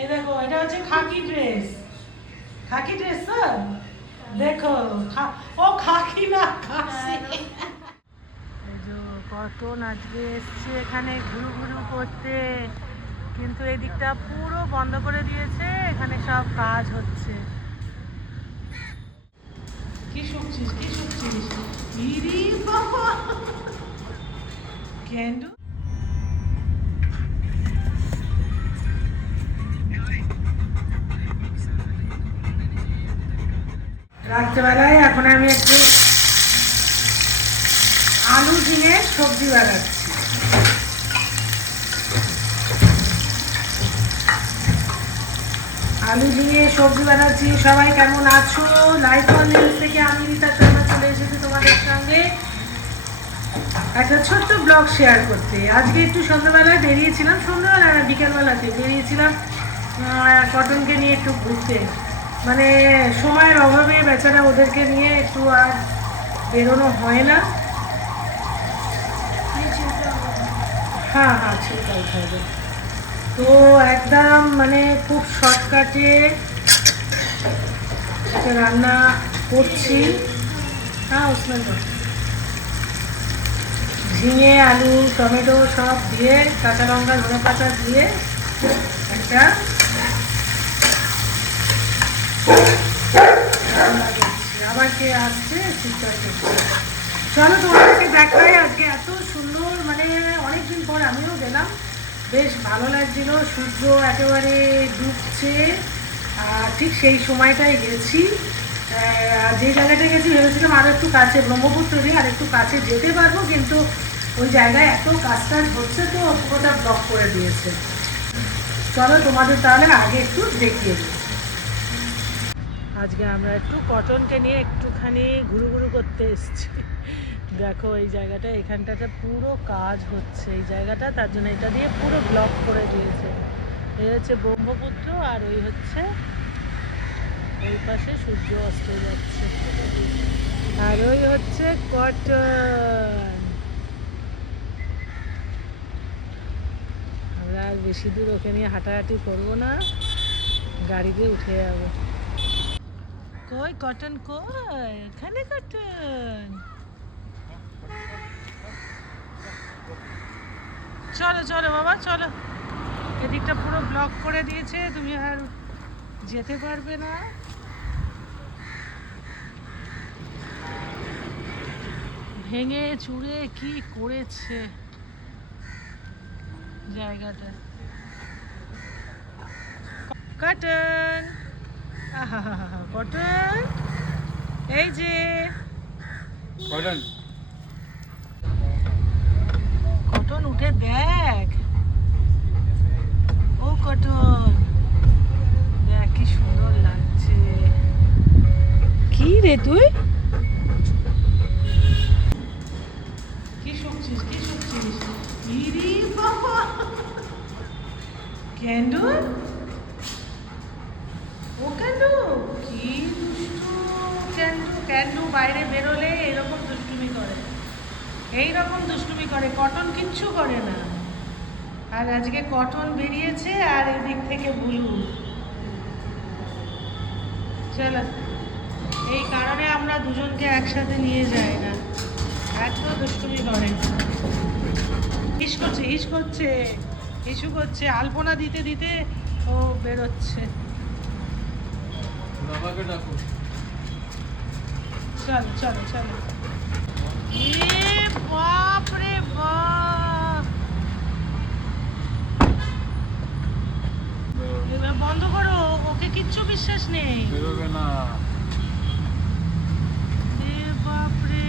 এই দেখো এটা হচ্ছে খাকি ড্রেস খাকি ড্রেস দেখো ও খাকি না খাসি। এই যে এসছে এখানে ঘুরু ঘুরু করতে। কিন্তু এই দিকটা পুরো বন্ধ করে দিয়েছে এখানে সব কাজ হচ্ছে। কি শুকছিস কি শুকছিস? ইরি বাবা! কেন্ডু রাত্রেবেলায় এখন আমি একটু আলু ঝিঙে সবজি বানাচ্ছি। আলু ঝিঙে সবজি বানাচ্ছি। সবাই কেমন আছো? লাইফ অন থেকে আমি রীতা শর্মা চলে এসেছি তোমাদের সঙ্গে। একটা ছোট্ট ব্লগ শেয়ার করতে। আজকে একটু সন্ধ্যাবেলায় বেরিয়েছিলাম। সন্ধ্যাবেলা না, বিকেলবেলাতে বেরিয়েছিলাম কটনকে নিয়ে একটু ঘুরতে। মানে সময়ের অভাবে বেচারা ওদেরকে নিয়ে একটু আর বেরোনো হয় না। হ্যাঁ হ্যাঁ ঠিক আছে তো একদম মানে খুব শর্টকাটে রান্না করছি। হ্যাঁ ওসমান ঝিঙে, আলু, টমেটো সব দিয়ে, কাঁচা লঙ্কা ধনে পাতা দিয়ে একটা চলো তোমাদেরকে দেখাই, আজকে এত সুন্দর মানে অনেকদিন পর আমিও গেলাম। বেশ ভালো লাগছিল, সূর্য একেবারে ডুবছে। ঠিক সেই সময়টায় গেছি। যে জায়গাটায় গেছি, ভেবেছিলাম আর একটু কাছে ব্রহ্মপুত্রই আর একটু কাছে যেতে পারব, কিন্তু ওই জায়গায় এত কাজ টাজ হচ্ছে তো পুরোটা ব্লক করে দিয়েছে। চলো তোমাদের তাহলে আগে একটু দেখিয়ে দিই। আজকে আমরা একটু কটনকে নিয়ে একটুখানি ঘুরু ঘুরু করতে এসেছি। দেখো এই জায়গাটা, এখানটাতে পুরো কাজ হচ্ছে। এই জায়গাটা তার জন্য এটা দিয়ে পুরো ব্লক করে দিয়েছে। এই হচ্ছে ব্রহ্মপুত্র আর ওই হচ্ছে ওই পাশে সূর্য অস্ত যাচ্ছে। আর ওই হচ্ছে কটন আমরা আর বেশি দূর ওকে নিয়ে হাঁটাহাঁটি করব না। গাড়িতে উঠে যাব। কই কটন কই? এখানে কটন চলো চলো বাবা, চলো। এদিকটা পুরো ব্লক করে দিয়েছে, তুমি আর যেতে পারবে না। ভেঙে, চুড়ে কি করেছে জায়গাটা? কটন কটন এই যে কটন কটন উঠে দেখ। ও কটন দেখ কি সুন্দর লাগছে। কি রে তুই? কি শুকছিস কি শুকছিস ইরি বাবা। কেন্ডু বেরোলে এরকম দুষ্টুমি করে। এই রকম দুষ্টুমি করে, কটন কিচ্ছু করে না। আর আজকে কটন বেরিয়েছে আর এদিক থেকে বুলু। চলো, এই কারণে আমরা দুজনকে একসাথে নিয়ে যাই না। এত দুষ্টুমি করে। ইস করছে ইস করছে ইস্যু করছে, আলপনা দিতে দিতে ও বেরোচ্ছে। বাবাকে ডাকো। চলো চলো চলো। এ বাপ রে বাপ। এবার বন্ধ করো ওকে কিচ্ছু বিশ্বাস নেই। বেরোবে না। বাপ রে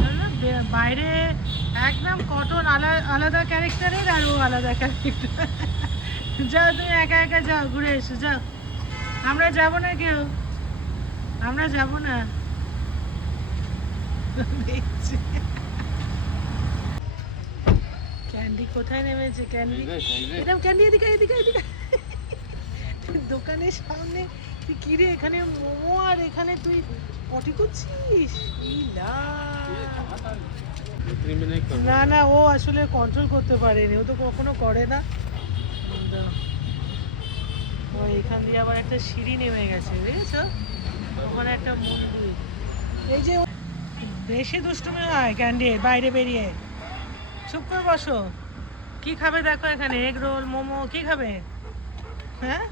চলো, বাইরে একদম কটন আলাদা আলাদা ক্যারেক্টারের আর ও আলাদা ক্যারেক্টার। যাও তুমি একা একা যাও ঘুরে এসো যাও। আমরা যাব না কেউ। আমরা যাব না। ক্যান্ডি কোথায় নেমেছে ক্যান্ডি। এরকম ক্যান্ডি এদিকে এদিকে এদিকে দোকানের সামনে তুই কি রে এখানে মোমো আর এখানে তুই পটি করছিস। না না ও আসলে কন্ট্রোল করতে পারেনি ও তো কখনো করে না। ও এখান দিয়ে আবার একটা সিঁড়ি নেমে গেছে বুঝেছ? ওখানে একটা মন্দির। এই যে বেশি দুষ্টুমি হয় ক্যান্ডির বাইরে বেরিয়ে। চুপ করে বসো। কি খাবে দেখো এখানে? এগ রোল মোমো কি খাবে? হ্যাঁ?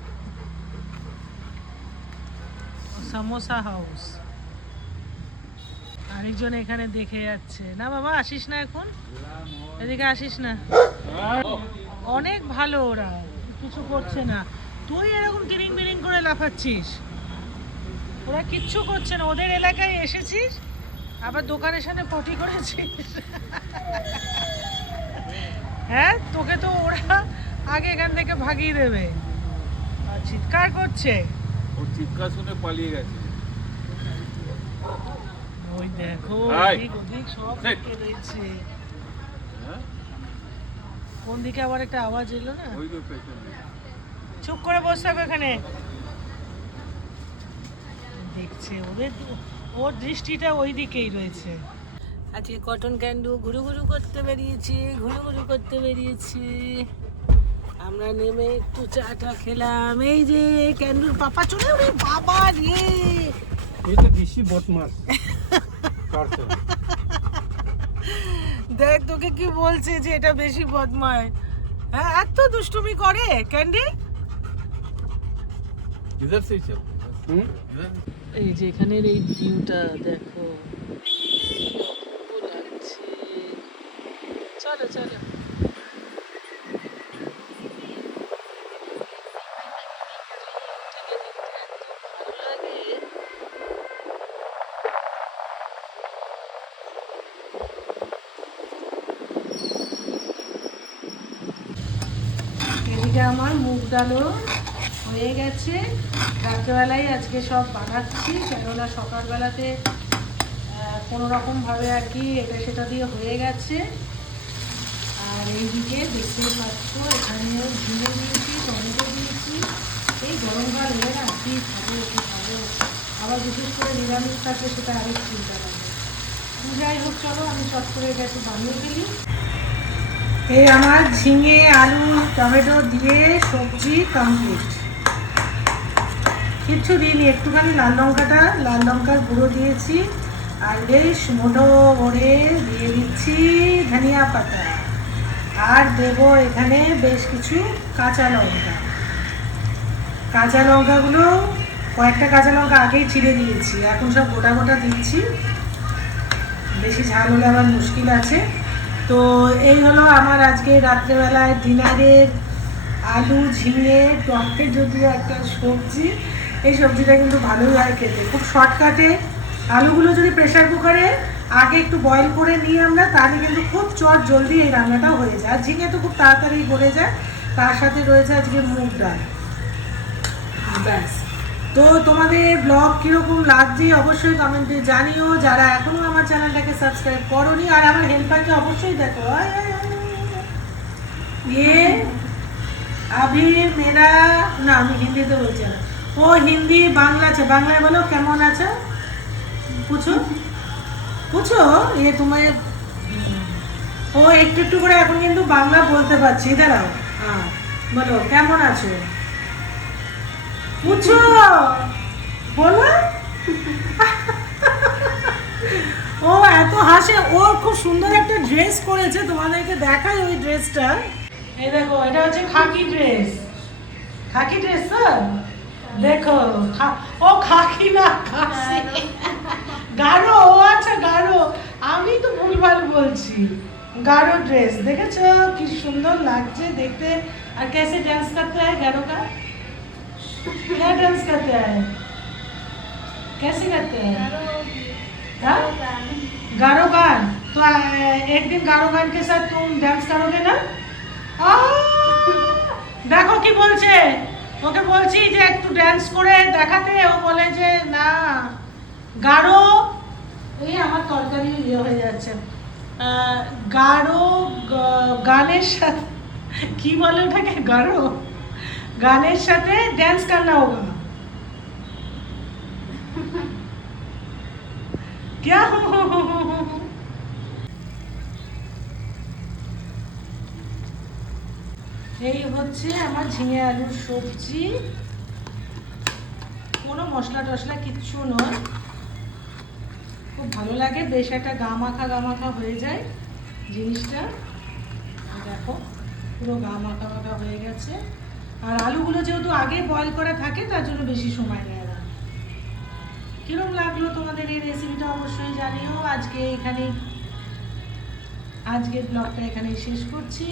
সামোসা হাউস। আরেকজন এখানে দেখে যাচ্ছে। না বাবা আসিস না এখন? এদিকে আসিস না। অনেক ভালো ওরা কিছু করছে না। তুই এরকম তিরিং বিরিং করে লাফাচ্ছিস? ওরা কিচ্ছু করছে না। ওদের এলাকায় এসেছিস আবার দোকানের সামনে পটি করেছিস। হ্যাঁ তোকে তো ওরা আগে এখান থেকে ভাগিয়ে দেবে। আর চিৎকার করছে। ওর চিৎকার শুনে পালিয়ে গেছে। ওই দেখো। ওদিক ওদিক সব রয়েছে হ্যাঁ? কোন দিকে আবার একটা আওয়াজ এলো না? ওই তো পেছনে। চুপ করে বসে থাকো এখানে। দেখছে ওদের ওর দৃষ্টিটা ওই দিকেই রয়েছে। আজকে কটন ক্যান্ডু ঘুরু ঘুরু করতে বেরিয়েছি ঘুরু ঘুরু করতে বেরিয়েছি। আমরা নেমে একটু চাটা খেলাম। এই যে ক্যান্ডুর পাপা চলে ওরে বাবা রে! এই তো বেশি বদমাস। দেখ তোকে কি বলছে যে এটা বেশি বদমায় হ্যাঁ এত দুষ্টুমি করে ক্যান্ডি? ইধার সেই এই যে এখানের এই ভিউটা দেখো। চলো চলো। আমার মুগ ডালও হয়ে গেছে। রাত্রেবেলায় আজকে সব বানাচ্ছি, কেননা সকালবেলাতে কোনো রকমভাবে আর কি এটা সেটা দিয়ে হয়ে গেছে। আর এইদিকে দেখতেই পাচ্ছ, এখানেও ঝিঙে দিয়েছি, টমেটো দিয়েছি। এই গরমকাল হলে না কী খাব কী খাব? আবার বিশেষ করে নিরামিষ থাকলে সেটা আরেক চিন্তা লাগে যাই হোক, চলো আমি চট করে এটা একটু বানিয়ে ফেলি। এই আমার ঝিঙে, আলু, টমেটো দিয়ে সবজি কমপ্লিট কিচ্ছু দিইনি, একটুখানি লাল লঙ্কাটা, লাল লঙ্কার গুঁড়ো দিয়েছি, আর বেশ মোটো করে দিয়ে দিচ্ছি ধনিয়া পাতা। আর দেব এখানে বেশ কিছু কাঁচা লঙ্কা। কাঁচা লঙ্কাগুলো, কয়েকটা কাঁচা লঙ্কা আগেই ছিঁড়ে দিয়েছি, এখন সব গোটা গোটা দিচ্ছি। বেশি ঝাল হলে আবার মুশকিল আছে। তো এই হলো আমার আজকে রাত্রেবেলায় ডিনারের আলু, ঝিঙে টমেটো যদিও একটা সবজি। এই সবজিটা কিন্তু ভালোই হয় খেতে খুব শর্টকাটে আলুগুলো যদি প্রেশার কুকারে আগে একটু বয়েল করে নিই আমরা তাহলে কিন্তু খুব চট জলদি এই রান্নাটাও হয়ে যায় আর ঝিঙে তো খুব তাড়াতাড়ি গলে যায় তার সাথে রয়েছে আজকে মুগ ডাল ব্যাস তো তোমাদের ব্লগ কীরকম লাগছে অবশ্যই কমেন্টে জানিও যারা এখনও আমার চ্যানেলটাকে সাবস্ক্রাইব করোনি আর আমার হেল্পারকে অবশ্যই দেখো আয়, আয়, আয়, আয়। ये अभी मेरा না আমি হিন্দিতে বলছি না ও, হিন্দি, বাংলা আছে। বাংলায় বলো, কেমন আছে? পুছো পুছো ইয়ে তোমায় ও, একটু একটু করে এখন কিন্তু বাংলা বলতে পারছি। দাঁড়াও। হ্যাঁ বলো, কেমন আছো? পুছো বলো। ও, এত হাসে। ও খুব সুন্দর একটা ড্রেস পরেছে। তোমাদেরকে দেখাই ওই ড্রেসটা এই দেখো, এটা হচ্ছে খাকি ড্রেস খাকি ড্রেস তো দেখো খা- ও খাকি না খাসি গাঢ় ও আচ্ছা গাঢ় আমি তো ভুলভাল বলছি গাঢ় ড্রেস দেখেছো কি সুন্দর লাগছে দেখতে আর कैसे डांस करते हैं गाढ़ो का क्या डांस करते हैं कैसे करते हैं हाँ? गारो गान तो आ, एक दिन गारो गान के साथ तुम डांस करोगे ना আহ! দেখো কি বলছে ওকে বলছি যে ড্যান্স করে দেখাতে, ও বলে যে, না, গাঢ় এই আমার তরকারি ইয়ে হয়ে যাচ্ছে। গাঢ় গানের সাথে, কি বলে ওটাকে? গাঢ়। গানের সাথে ড্যান্স কান্না হোগা क्या এই হচ্ছে আমার ঝিঙে আলুর সবজি। মশলা টশলা কিচ্ছু নয়। খুব ভালো লাগে, বেশ একটা গা মাখা গা মাখা হয়ে যায় জিনিসটা। দেখো, পুরো গা মাখা হয়ে গেছে। আর আলুগুলো যেহেতু আগে বয়েল করা থাকে, তার জন্য বেশি সময় নেয় না। কিরম লাগল তোমাদের এই রেসিপিটা অবশ্যই জানিও। আজকে এখানে আজকের ব্লগটা এখানেই শেষ করছি।